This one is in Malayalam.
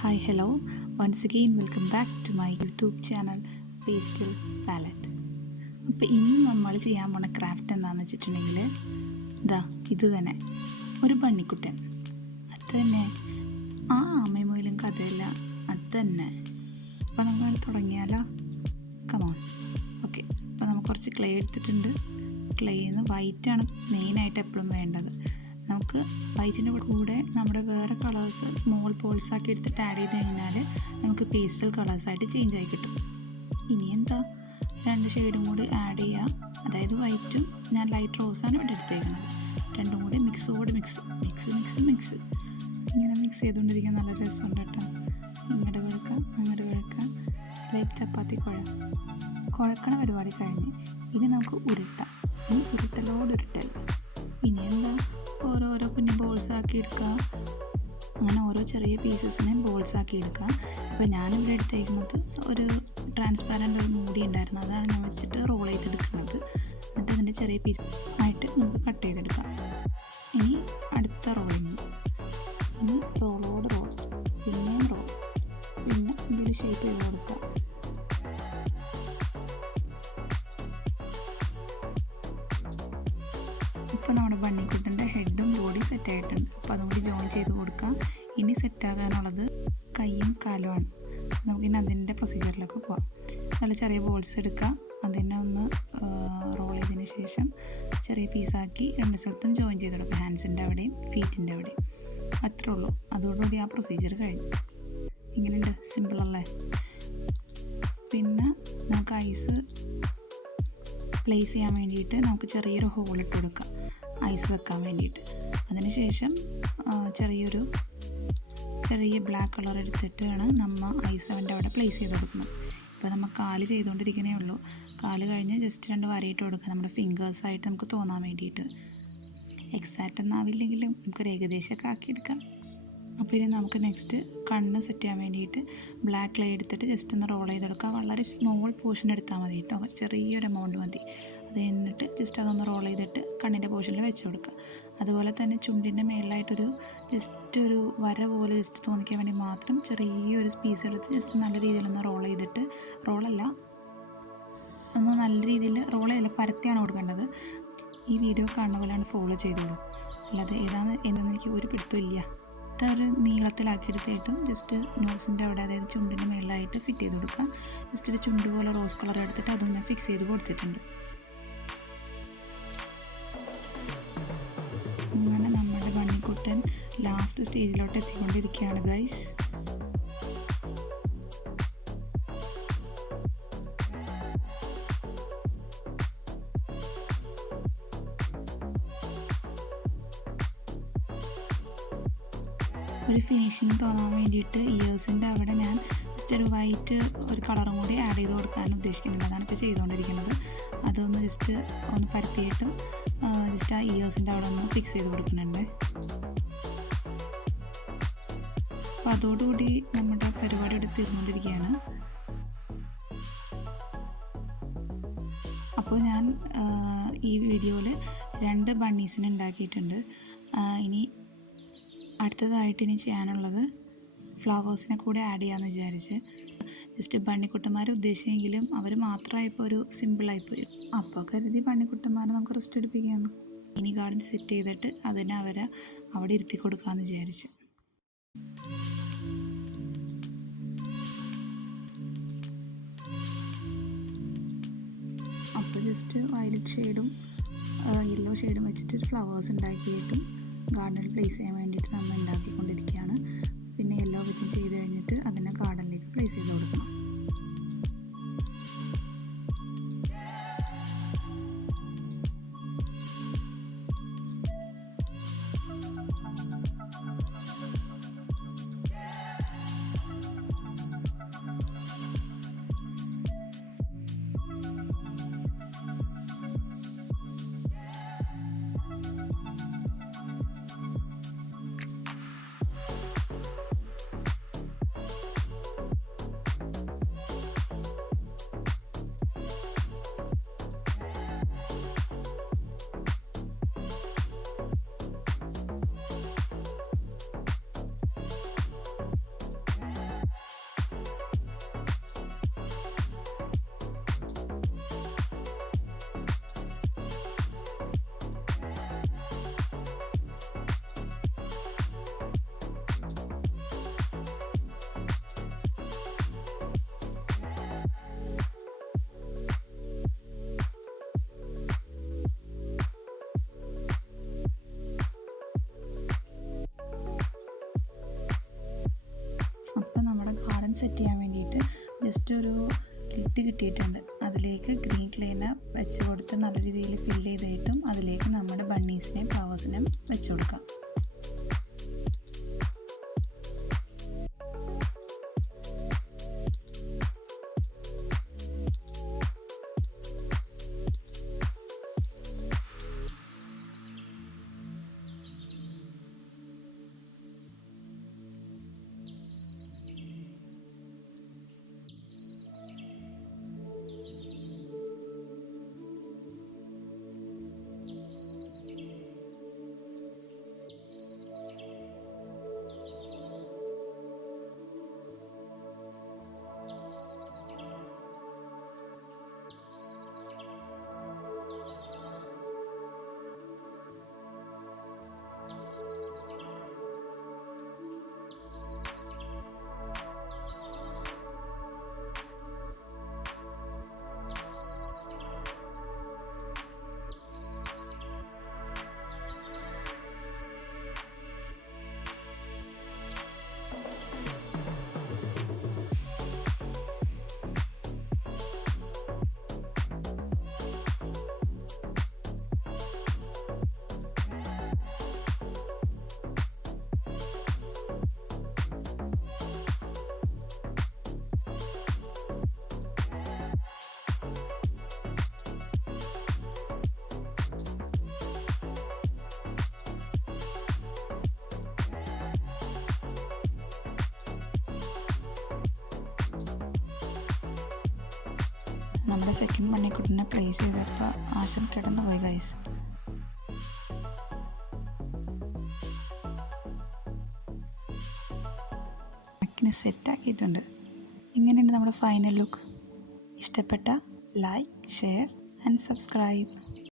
Hi, hello. Once again, welcome back to my YouTube channel, Pastel Palette. അപ്പോൾ ഇന്ന് നമ്മൾ ചെയ്യാൻ പോണ ക്രാഫ്റ്റ് എന്താണെന്ന് വെച്ചിട്ടുണ്ടെങ്കിൽ ഇത് തന്നെ ഒരു ബണ്ണിക്കുട്ടൻ. അത് തന്നെ ആ അമ്മയും കഥയല്ല, അത് തന്നെ. അപ്പോൾ നമ്മൾ തുടങ്ങിയാലോ? കമോൺ. ഓക്കെ, അപ്പോൾ നമുക്ക് കുറച്ച് ക്ലേ എടുത്തിട്ടുണ്ട്. ക്ലേന്ന് വൈറ്റാണ് മെയിനായിട്ട് എപ്പോഴും വേണ്ടത്. നമുക്ക് വൈറ്റിൻ്റെ കൂടെ നമ്മുടെ വേറെ കളേഴ്സ് സ്മോൾ പോൾസ് ആക്കി എടുത്തിട്ട് ആഡ് ചെയ്ത് കഴിഞ്ഞാൽ നമുക്ക് പേസ്റ്റൽ കളേഴ്സായിട്ട് ചേഞ്ച് ആയി കിട്ടും. ഇനി എന്താ, 2 ഷെയ്ഡും കൂടി ആഡ് ചെയ്യുക. അതായത് വൈറ്റും ഞാൻ ലൈറ്റ് റോസാണ് ഇവിടെ എടുത്തേക്കുന്നത്. രണ്ടും കൂടി മിക്സ് ഇങ്ങനെ മിക്സ് ചെയ്തുകൊണ്ടിരിക്കാൻ നല്ല രസമുണ്ട് കേട്ടോ. ഇങ്ങോട്ട് കുഴക്കാം, അങ്ങോട്ട് കുഴക്കാം, ലൈക്ക് ചപ്പാത്തി കുഴക്കണ പരിപാടി കഴിഞ്ഞ് ഇനി നമുക്ക് ഉരുട്ടാം. ഈ ഉരുട്ടൽ ഇനി എന്താ, ഓരോരോ കുഞ്ഞ് ബോൾസ് ആക്കി എടുക്കുക. അങ്ങനെ ഓരോ ചെറിയ പീസസിനെ ബോൾസ് ആക്കി എടുക്കുക. അപ്പോൾ ഞാനിവിടെ എടുത്തേക്കുന്നത് ഒരു ട്രാൻസ്പാരൻ്റ് ഒരു മൂടി ഉണ്ടായിരുന്നു, അതാണ് ഞാൻ വെച്ചിട്ട് റോൾ ചെയ്തെടുക്കുന്നത്. എന്നിട്ട് അതിൻ്റെ ചെറിയ പീസ് ആയിട്ട് നമുക്ക് കട്ട് ചെയ്തെടുക്കാം. ഇനി അടുത്ത റോളിങ്, ഇനി റോളോട് റോൾ, പിന്നെയും റോൾ, പിന്നെ ഇതിൽ ഷേപ്പ് ചെയ്ത് കൊടുക്കുക. ഇപ്പോൾ നമ്മുടെ ബണ്ണിക്കുട്ടൻ്റെ ഹെഡും ബോഡി സെറ്റായിട്ടുണ്ട്. അപ്പോൾ അതുകൂടി ജോയിൻ ചെയ്ത് കൊടുക്കാം. ഇനി സെറ്റാകാനുള്ളത് കൈയും കാലുമാണ്. നമുക്കിനി അതിൻ്റെ പ്രൊസീജിയറിലൊക്കെ പോവാം. നല്ല ചെറിയ ബോൾസ് എടുക്കുക, അതിനെ ഒന്ന് റോൾ ചെയ്തതിന് ശേഷം ചെറിയ പീസാക്കി 2 സ്ഥലത്തും ജോയിൻ ചെയ്ത് കൊടുക്കുക. ഹാൻഡ്സിൻ്റെ അവിടെയും ഫീറ്റിൻ്റെ അവിടെയും. അത്രേ ഉള്ളൂ. അതോടുകൂടി ആ പ്രൊസീജിയർ കഴിഞ്ഞു. ഇങ്ങനെയുണ്ട്, സിമ്പിളല്ലേ? പിന്നെ നമുക്ക് ഐസ് പ്ലേസ് ചെയ്യാൻ വേണ്ടിയിട്ട് നമുക്ക് ചെറിയൊരു ഹോൾ ഇട്ട് കൊടുക്കാം, ഐസ് വെക്കാൻ വേണ്ടിയിട്ട്. അതിനുശേഷം ചെറിയ ബ്ലാക്ക് കളർ എടുത്തിട്ടാണ് നമ്മൾ ഐസ് അവൻ്റെ അവിടെ പ്ലേസ് ചെയ്ത് കൊടുക്കുന്നത്. ഇപ്പോൾ നമ്മൾ കാല് ചെയ്തുകൊണ്ടിരിക്കുന്നേ ഉള്ളൂ. കാല് കഴിഞ്ഞ് ജസ്റ്റ് 2 വരയിട്ട് കൊടുക്കുക, നമ്മുടെ ഫിംഗേഴ്സായിട്ട് നമുക്ക് തോന്നാൻ വേണ്ടിയിട്ട്. എക്സാക്റ്റ് ഒന്നാവില്ലെങ്കിലും നമുക്കൊരു ഏകദേശമൊക്കെ ആക്കിയെടുക്കാം. അപ്പോൾ ഇനി നമുക്ക് നെക്സ്റ്റ് കണ്ണ് സെറ്റ് ചെയ്യാൻ വേണ്ടിയിട്ട് ബ്ലാക്ക് ക്ലേ എടുത്തിട്ട് ജസ്റ്റ് ഒന്ന് റോൾ ചെയ്തെടുക്കുക. വളരെ സ്മോൾ പോർഷൻ എടുത്താൽ മതി കേട്ടോ, ചെറിയൊരു എമൗണ്ട് മതി. അത് കഴിഞ്ഞിട്ട് ജസ്റ്റ് അതൊന്ന് റോൾ ചെയ്തിട്ട് കണ്ണിൻ്റെ പോർഷനിൽ വെച്ച് കൊടുക്കുക. അതുപോലെ തന്നെ ചുണ്ടിൻ്റെ മേളിലായിട്ടൊരു ജസ്റ്റ് ഒരു വര പോലെ ജസ്റ്റ് തോന്നിക്കാൻ വേണ്ടി മാത്രം ചെറിയൊരു പീസ് എടുത്ത് ജസ്റ്റ് നല്ല രീതിയിലൊന്ന് റോൾ ചെയ്തിട്ട്, ഒന്ന് നല്ല രീതിയിൽ റോൾ ചെയ്തില്ല, പരത്തിയാണ് കൊടുക്കേണ്ടത്. ഈ വീഡിയോ കാണുന്ന പോലെയാണ് ഫോളോ ചെയ്തോളൂ, അല്ലാതെ എന്താണെന്ന് എനിക്ക് ഒരു പിടുത്തമില്ല. ഒരു നീളത്തിലാക്കിയെടുത്തിട്ടും ജസ്റ്റ് നോസിൻ്റെ അവിടെ, അതായത് ചുണ്ടിൻ്റെ മേളിലായിട്ട് ഫിറ്റ് ചെയ്ത് കൊടുക്കുക. ജസ്റ്റ് ഒരു ചുണ്ട് പോലെ റോസ് കളർ എടുത്തിട്ട് അതും ഞാൻ ഫിക്സ് ചെയ്ത് കൊടുത്തിട്ടുണ്ട്. അങ്ങനെ നമ്മുടെ ബണ്ണിക്കുട്ടൻ ലാസ്റ്റ് സ്റ്റേജിലോട്ട് എത്തിക്കൊണ്ടിരിക്കുകയാണ് ഗൈസ്. ഒരു ഫിനിഷിങ് തോന്നാൻ വേണ്ടിയിട്ട് ഇയേഴ്സിൻ്റെ അവിടെ ഞാൻ ജസ്റ്റ് ഒരു വൈറ്റ് ഒരു കളറും കൂടി ആഡ് ചെയ്ത് കൊടുക്കാൻ ഉദ്ദേശിക്കുന്നുണ്ട്. അതാണ് ഇപ്പോൾ ചെയ്തുകൊണ്ടിരിക്കുന്നത്. അതൊന്ന് ജസ്റ്റ് ഒന്ന് പരത്തിയിട്ടും ജസ്റ്റ് ആ ഇയേഴ്സിൻ്റെ അവിടെ ഒന്ന് ഫിക്സ് ചെയ്ത് കൊടുക്കുന്നുണ്ട്. അപ്പോൾ അതോടുകൂടി നമ്മുടെ പരിപാടി ഇവിടെ തീർന്നുകൊണ്ടിരിക്കുകയാണ്. അപ്പോൾ ഞാൻ ഈ വീഡിയോയിൽ 2 ബണ്ണീസിനെ ഉണ്ടാക്കിയിട്ടുണ്ട്. ഇനി അടുത്തതായിട്ട് ഇനി ചെയ്യാനുള്ളത് ഫ്ലവേഴ്സിനെ കൂടെ ആഡ് ചെയ്യാമെന്ന് വിചാരിച്ച്. ജസ്റ്റ് ബണ്ണിക്കുട്ടന്മാരെ ഉദ്ദേശിച്ചെങ്കിലും അവർ മാത്രമായപ്പോൾ ഒരു സിമ്പിളായിപ്പോയി. അപ്പോൾ കരുതി ബണ്ണിക്കുട്ടന്മാരെ നമുക്ക് റെസ്റ്റ് എടുപ്പിക്കാമെന്ന്. മിനി ഗാർഡൻ സെറ്റ് ചെയ്തിട്ട് അതിനെ അവരെ അവിടെ ഇരുത്തി കൊടുക്കാമെന്ന് വിചാരിച്ച്. അപ്പോൾ ജസ്റ്റ് വയലറ്റ് ഷെയ്ഡും യെല്ലോ ഷെയ്ഡും വെച്ചിട്ട് ഫ്ലവേഴ്സ് ഉണ്ടാക്കിയിട്ടും ഗാർഡനിൽ പ്ലേസ് ചെയ്യാൻ വേണ്ടിയിട്ട് നമ്മൾ ഉണ്ടാക്കിക്കൊണ്ടിരിക്കുകയാണ്. പിന്നെ യെല്ലോ വെച്ചും ചെയ്ത് കഴിഞ്ഞിട്ട് അതിനെ ഗാർഡനിലേക്ക് പ്ലേസ് ചെയ്ത് കൊടുക്കണം. അപ്പോൾ നമ്മുടെ ഗാർഡൻ സെറ്റ് ചെയ്യാൻ വേണ്ടിയിട്ട് ജസ്റ്റ് ഒരു ലിഡ് കിട്ടിയിട്ടുണ്ട്. അതിലേക്ക് ഗ്രീൻ ക്ലേനെ വെച്ച് കൊടുത്ത് നല്ല രീതിയിൽ ഫില്ല് ചെയ്തിട്ടും അതിലേക്ക് നമ്മുടെ ബണ്ണീസിനെയും ഫ്ലവേഴ്സിനെയും വെച്ച് കൊടുക്കാം. നമ്മുടെ സെക്കൻഡ് മണിക്കുട്ടിനെ പ്ലേസ് ചെയ്തപ്പോൾ ആശം കിടന്നു പോയി ഗൈസ്. സെറ്റാക്കിയിട്ടുണ്ട്. ഇങ്ങനെയുണ്ട് നമ്മുടെ ഫൈനൽ ലുക്ക്. ഇഷ്ടപ്പെട്ട ലൈക്ക്, ഷെയർ ആൻഡ് സബ്സ്ക്രൈബ്.